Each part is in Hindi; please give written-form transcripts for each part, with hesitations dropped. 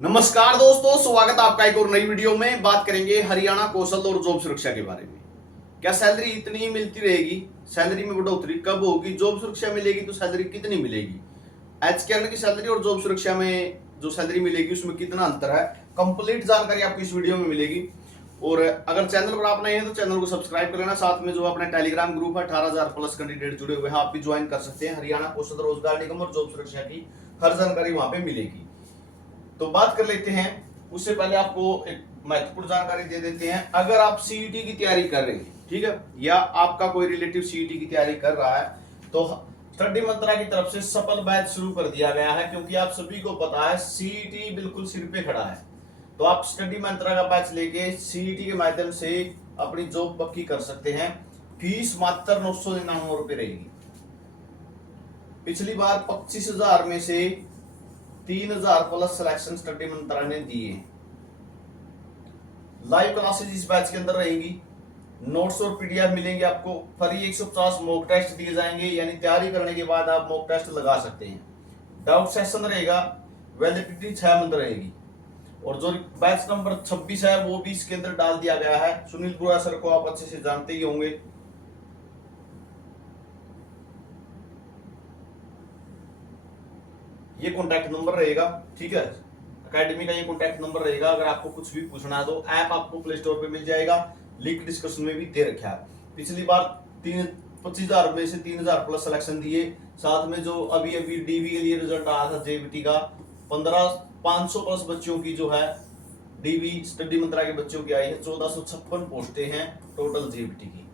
नमस्कार दोस्तों, स्वागत है आपका एक और नई वीडियो में। बात करेंगे हरियाणा कौशल और जॉब सुरक्षा के बारे में। क्या सैलरी इतनी ही मिलती रहेगी? सैलरी में बढ़ोतरी कब होगी? जॉब सुरक्षा मिलेगी तो सैलरी कितनी मिलेगी? एचकेआर की सैलरी और जॉब सुरक्षा में जो सैलरी मिलेगी उसमें कितना अंतर है? कंप्लीट जानकारी आपको इस वीडियो में मिलेगी। और अगर चैनल पर आप नए हैं तो चैनल को सब्सक्राइब कर लेना। साथ में जो अपना टेलीग्राम ग्रुप है 18,000 प्लस कैंडिडेट जुड़े हुए हैं, आप भी ज्वाइन कर सकते हैं। हरियाणा कौशल रोजगार निगम और जॉब सुरक्षा की हर जानकारी वहां पे मिलेगी। तो बात कर लेते हैं। उससे पहले आपको एक महत्वपूर्ण जानकारी दे देते हैं। अगर आप सीईटी की तैयारी कर रहे हैं, ठीक है, या आपका कोई रिलेटिव सीईटी की तैयारी कर रहा है, तो स्टडी मंत्रा की तरफ से सफल बैच शुरू कर दिया गया है। क्योंकि आप सभी को पता है सीईटी बिल्कुल सिर पे खड़ा है, तो आप स्टडी मंत्रा का बैच लेके सीईटी के माध्यम से अपनी जॉब पक्की कर सकते हैं। फीस मात्र 999 रुपए रहेगी। पिछली बार 25,000 में से 3,000 प्लस सिलेक्शन स्टडी मंत्रा ने दिए। लाइव क्लासेज इस बैच के अंदर रहेंगी। नोट्स और पीडीएफ मिलेंगे आपको। फ्री 150 मॉक टेस्ट दिए जाएंगे, यानी तैयारी करने के बाद आप मॉक टेस्ट लगा सकते हैं। डाउट सेशन रहेगा। वैलिडिटी 6 मंथ रहेगी। और जो बैच नंबर 26 है वो भी इसके अंदर डाल दिया गया है। सुनील बुरा सर को आप अच्छे से जानते ही होंगे। ये कॉन्टैक्ट नंबर रहेगा, ठीक है, एकेडमी का ये कॉन्टैक्ट नंबर रहेगा। अगर आपको कुछ भी पूछना है तो ऐप आपको प्ले स्टोर पे मिल जाएगा। लिंक डिस्क्रिप्शन में भी दे रखा है। पिछली बार 25,000 में से 3,000 प्लस सिलेक्शन दिए। साथ में जो अभी अभी डीवी के लिए रिजल्ट आया था जेबीटी का, 500 प्लस बच्चों की जो है डीवी स्टडी मंत्रा के बच्चों की आई है। 1456 पोस्टें हैं टोटल जेबीटी की।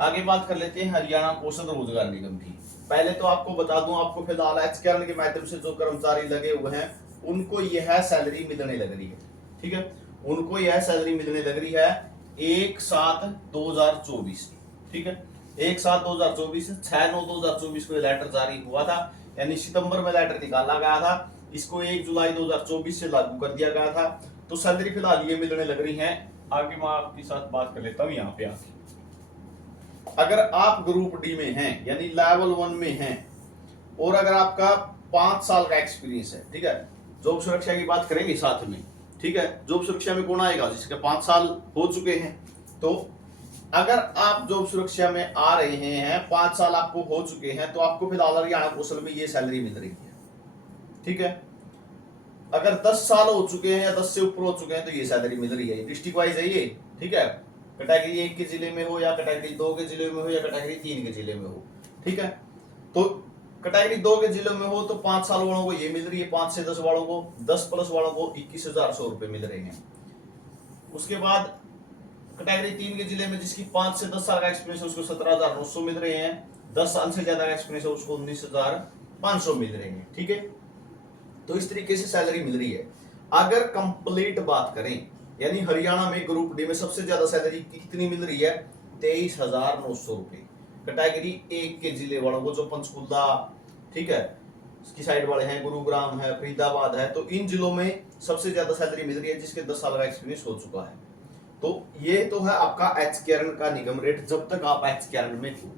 आगे बात कर लेते हैं हरियाणा कौशल रोजगार निगम की। पहले तो आपको बता दूं, आपको फिलहाल एचकेआर के माध्यम से जो कर्मचारी लगे हुए हैं उनको यह सैलरी मिलने लग रही है, ठीक है, उनको यह सैलरी मिलने लग रही है 1/7/2024, ठीक है, 1/7/2024, 6/9/2024 को लेटर जारी हुआ था, यानी सितंबर में लेटर निकाला गया था। इसको 1 जुलाई 2024 से लागू कर दिया गया था। तो सैलरी फिलहाल ये मिलने लग रही है। आगे मैं आपके साथ बात कर लेता हूँ यहाँ पे आके। अगर आप ग्रुप डी में हैं, यानी लेवल 1 में हैं, और अगर आपका 5 साल का एक्सपीरियंस है, ठीक है, जॉब सुरक्षा की बात करेंगे साथ में, ठीक है। जॉब सुरक्षा में कौन आएगा? जिसके 5 साल हो चुके हैं। तो अगर आप जॉब सुरक्षा में आ रहे हैं, 5 साल आपको हो चुके हैं, तो आपको फिलहाल हरियाणा कौशल में ये सैलरी मिल रही है, ठीक है। अगर 10 साल हो चुके हैं या 10 से ऊपर हो चुके हैं तो ये सैलरी मिल रही है। डिस्ट्रिक्ट वाइज है ये, ठीक है, कैटेगरी 1 के जिले में हो या कैटेगरी 2 के जिले में हो या कैटेगरी 3 के जिले में हो, ठीक है। तो कैटेगरी 2 के जिलों में हो तो 5 साल वालों को ये मिल रही है, 5 से 10 वालों को, 10 प्लस वालों को 21,100 रुपए मिल रहे हैं। उसके बाद कैटेगरी 3 के जिले में जिसकी 5 से 10 साल का एक्सपीरियंस है उसको 17,900 मिल रहे हैं। 10 साल से ज्यादा का एक्सपीरियंस है उसको 19,500 मिल रहे हैं, ठीक है। तो इस तरीके से सैलरी मिल रही है। अगर कंप्लीट बात करें, यानी हरियाणा में ग्रुप डी में सबसे ज्यादा सैलरी कितनी मिल रही है? 23,900 रुपए। कैटेगरी 1 के जिले वालों को, जो पंचकुला, ठीक है, इसकी साइड वाले हैं, गुरुग्राम है, फरीदाबाद है, तो इन जिलों में सबसे ज्यादा सैलरी मिल रही है जिसके 10 साल का एक्सपीरियंस हो चुका है। तो ये तो है आपका एचकेआर का निगम रेट जब तक आप एचकेआर में हो,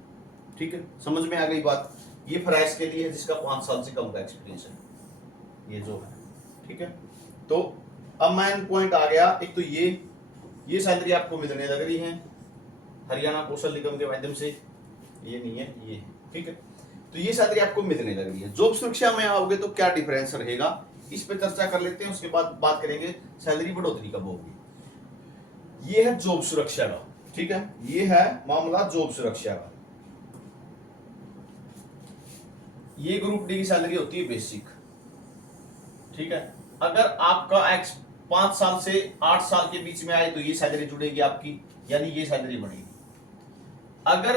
ठीक है, समझ में आ गई बात। ये फ्रेश के लिए है जिसका 5 साल से कम का एक्सपीरियंस है, ये जो है, ठीक है। तो अब मेन पॉइंट आ गया। एक तो ये सैलरी आपको मिलने लग रही है हरियाणा कौशल निगम के माध्यम से, ये नहीं है, ये है, ठीक है। तो ये सैलरी आपको मिलने लग रही है। जॉब सुरक्षा में आओगे तो क्या डिफरेंस रहेगा, इस पे चर्चा कर लेते हैं। उसके बाद बात करेंगे सैलरी बढ़ोतरी कब होगी। ये है जॉब सुरक्षा का, ठीक है, ये है मामला जॉब सुरक्षा का। ये ग्रुप डी की सैलरी होती है बेसिक, ठीक है। अगर आपका 5 साल से 8 साल के बीच में आए तो ये सैलरी जुड़ेगी आपकी, यानी ये सैलरी बढ़ेगी। अगर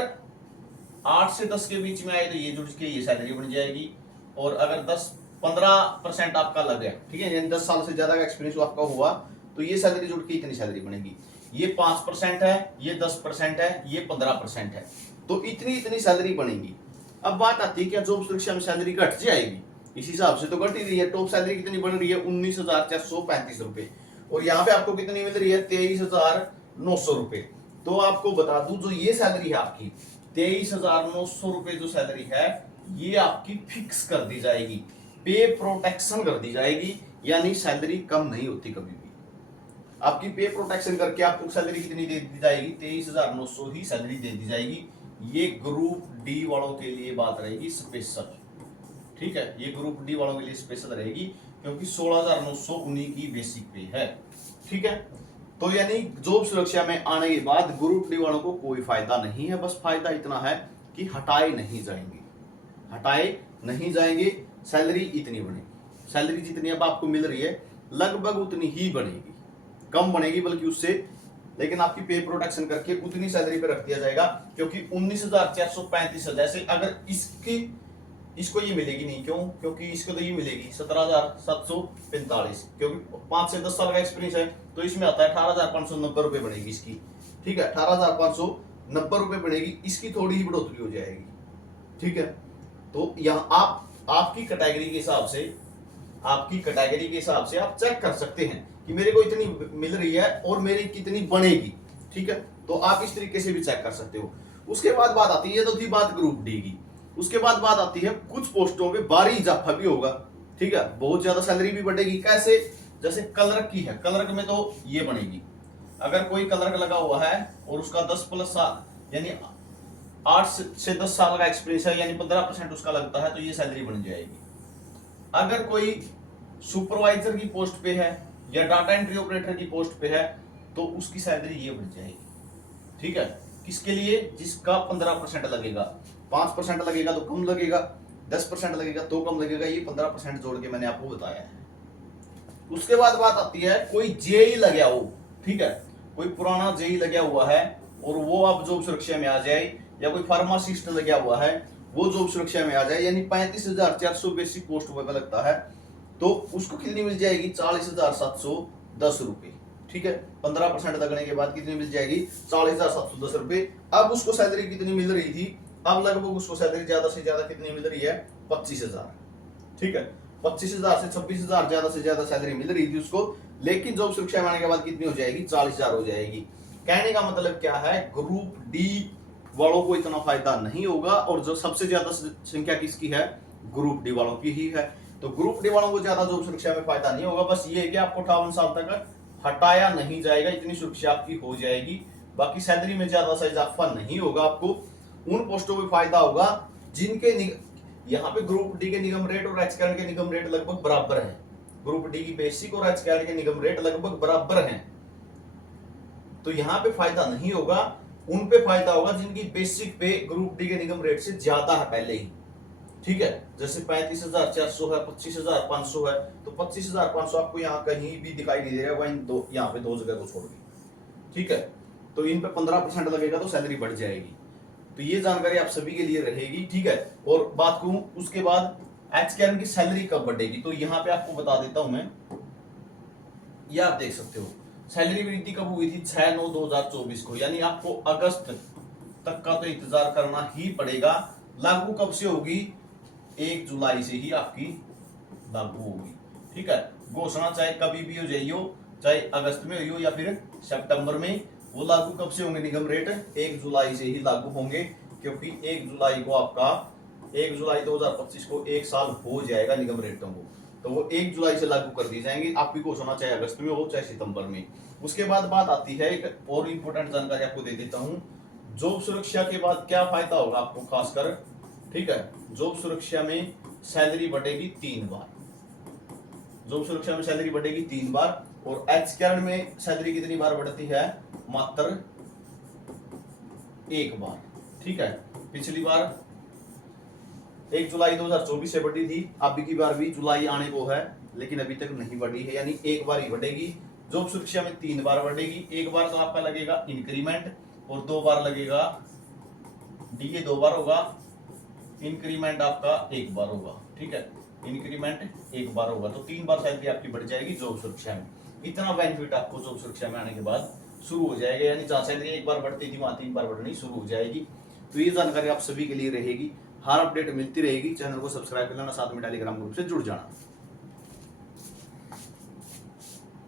8 से 10 के बीच में आए तो ये जुड़ के ये सैलरी बढ़ जाएगी। और अगर 10-15% आपका लग गया, ठीक है, यानी 10 साल से ज्यादा का एक्सपीरियंस आपका हुआ तो ये सैलरी जुड़ के इतनी सैलरी बनेगी। ये 5% है, ये 10% है, ये 15% है, तो इतनी सैलरी बनेगी। अब बात आती है क्या जॉब सुरक्षा में सैलरी घट जाएगी? इस हिसाब से तो घट ही रही है। टॉप सैलरी कितनी बन रही है? 19,435 रुपए। और यहाँ पे आपको कितनी मिल रही है? 23,900 रुपए। तो आपको बता दूं, जो ये सैलरी है आपकी 23,900 रुपए जो सैलरी है, ये आपकी फिक्स कर दी जाएगी, पे प्रोटेक्शन कर दी जाएगी। यानी सैलरी कम नहीं होती कभी भी। आपकी पे प्रोटेक्शन करके आपको सैलरी कितनी दे दी जाएगी, 23,900 ही सैलरी दे दी जाएगी। ये ग्रुप डी वालों के लिए बात रहेगी स्पेशल, ठीक है, ये ग्रुप डी वालों के लिए स्पेशल रहेगी क्योंकि 16,900 उन्हीं की बेसिक पे है, ठीक है। तो यानी जॉब सुरक्षा में आने के बाद ग्रुप डी वालों को कोई फायदा नहीं है, बस फायदा इतना है कि हटाए नहीं जाएंगे, सैलरी इतनी बनेगी, सैलरी जितनी अब आपको मिल रही है लगभग उतनी ही बनेगी, कम बनेगी बल्कि उससे, लेकिन आपकी पे प्रोटेक्शन करके उतनी सैलरी पे रख दिया जाएगा क्योंकि 19,435 है। जैसे अगर इसको ये मिलेगी नहीं, क्यों, क्योंकि इसको तो ये मिलेगी 17,745, क्योंकि 5 से 10 साल का एक्सपीरियंस है, तो इसमें आता है 18,590 रुपए बनेगी इसकी, ठीक है, 18,590 रुपए बनेगी, इसकी थोड़ी ही बढ़ोतरी हो जाएगी, ठीक है। तो यहाँ आपकी कैटेगरी के हिसाब से आप चेक कर सकते हैं कि मेरे को इतनी मिल रही है और मेरी कितनी बनेगी, ठीक है। तो आप इस तरीके से भी चेक कर सकते हो। उसके बाद बात आती है, तो थी बात ग्रुप डी की। उसके बाद बात आती है कुछ पोस्टों पे भारी इजाफा भी होगा, ठीक है, बहुत ज्यादा सैलरी भी बढ़ेगी। कैसे, जैसे क्लर्क की है, क्लर्क में तो ये बनेगी, अगर कोई क्लर्क लगा हुआ है और उसका 10+ साल यानी 8 से 10 साल का एक्सपीरियंस है, यानी 15% उसका लगता है, तो ये सैलरी बन जाएगी। अगर कोई सुपरवाइजर की पोस्ट पे है या डाटा एंट्री ऑपरेटर की पोस्ट पे है, तो उसकी सैलरी ये बढ़ जाएगी, ठीक है। किसके लिए, जिसका 15% लगेगा, 5% लगेगा तो कम लगेगा, 10% लगेगा तो कम लगेगा, ये 15% जोड़ के मैंने आपको बताया है। उसके बाद बात आती है कोई जेई लगा हो, ठीक है, कोई पुराना जेई लगा हुआ है और वो अब जॉब सुरक्षा में आ जाए, या कोई फार्मासिस्ट लगा हुआ है वो जॉब सुरक्षा में आ जाए, यानी 35,400 बेसिक पोस्ट पर लगता है, तो उसको कितनी मिल जाएगी, 40,710 रुपए, ठीक है। 15% लगने के बाद कितनी मिल जाएगी, 40,710 रुपए। अब उसको सैलरी कितनी मिल रही थी, अब लगभग उसको सैलरी ज्यादा से ज्यादा कितनी मिल रही है, 25,000, ठीक है, 25,000 से 26,000 ज्यादा से ज्यादा सैलरी मिल रही थी उसको, लेकिन जॉब सुरक्षा में आने के बाद कितनी हो जाएगी, 40,000 हो जाएगी। कहने का मतलब क्या है, ग्रुप डी वालों को इतना फायदा नहीं होगा, और जो सबसे ज्यादा संख्या किसकी है, ग्रुप डी वालों की ही है। तो ग्रुप डी वालों को ज्यादा जॉब सुरक्षा में फायदा नहीं होगा, बस ये है कि आपको 58 साल तक हटाया नहीं जाएगा, इतनी सुरक्षा आपकी हो जाएगी, बाकी सैलरी में ज्यादा सा इजाफा नहीं होगा। आपको उन पोस्टों में फायदा होगा जिनके यहाँ पे ग्रुप डी के निगम रेट और एच कैड के निगम रेट लगभग बराबर हैं, ग्रुप डी की बेसिक और एच कैड के निगम रेट लगभग बराबर हैं, तो यहाँ पे फायदा नहीं होगा। उन पे फायदा होगा जिनकी बेसिक पे ग्रुप डी के निगम रेट से ज्यादा है पहले ही, ठीक है, जैसे 35,400 है, 25,500 है, तो 25,500 आपको यहाँ कहीं भी दिखाई नहीं दे रहा है, यहाँ पे 2 जगह को छोड़ के, ठीक है। तो इन पे 15% लगेगा तो सैलरी बढ़ जाएगी। तो ये जानकारी आप सभी के लिए रहेगी, ठीक है। और बात करूं उसके बाद एचकेएम की सैलरी कब बढ़ेगी, तो यहाँ पे आपको बता देता हूं मैं, ये आप देख सकते हो सैलरी वृद्धि कब हुई थी, 6/9/2024 को, यानी आपको अगस्त तक का तो इंतजार करना ही पड़ेगा। लागू कब से होगी, 1 जुलाई से ही आपकी लागू होगी, ठीक है। घोषणा चाहे कभी भी हो जाइयो, चाहे अगस्त में हो या फिर सितंबर में, वो लागू कब से होंगे, निगम रेट 1 जुलाई से ही लागू होंगे, क्योंकि 1 जुलाई को आपका 1 जुलाई 2025 को 1 साल हो जाएगा निगम रेटों को, तो वो 1 जुलाई से लागू कर दी जाएंगे। आपकी घोषणा चाहे अगस्त में हो चाहे सितंबर में। उसके बाद बात आती है, एक और इंपॉर्टेंट जानकारी आपको दे देता हूं, जॉब सुरक्षा के बाद क्या फायदा होगा आपको खासकर, ठीक है। जॉब सुरक्षा में सैलरी बढ़ेगी 3 बार, जॉब सुरक्षा में सैलरी बढ़ेगी 3 बार, और एच कैड में सैलरी कितनी बार बढ़ती है, मात्र 1 बार, ठीक है। पिछली बार 1 जुलाई 2024 से बढ़ी थी, अब की बार भी जुलाई आने को है लेकिन अभी तक नहीं बढ़ी है, यानी 1 बार ही बढ़ेगी। जॉब सुरक्षा में 3 बार बढ़ेगी, 1 बार तो आपका लगेगा इंक्रीमेंट और 2 बार लगेगा डीए, 2 बार होगा, इंक्रीमेंट आपका 1 बार होगा, ठीक है, इंक्रीमेंट 1 बार होगा, तो 3 बार सैलरी आपकी बढ़ जाएगी जॉब सुरक्षा में। इतना बेनिफिट आपको जॉब सुरक्षा में आने के बाद शुरू हो जाएगा, यानी जहां सैलरी 1 बार बढ़ती थी वहां 3 बार बढ़नी शुरू हो जाएगी। तो ये जानकारी आप सभी के लिए रहेगी, हर अपडेट मिलती रहेगी। चैनल को सब्सक्राइब कर लेना, साथ में टेलीग्राम ग्रुप से जुड़ जाना।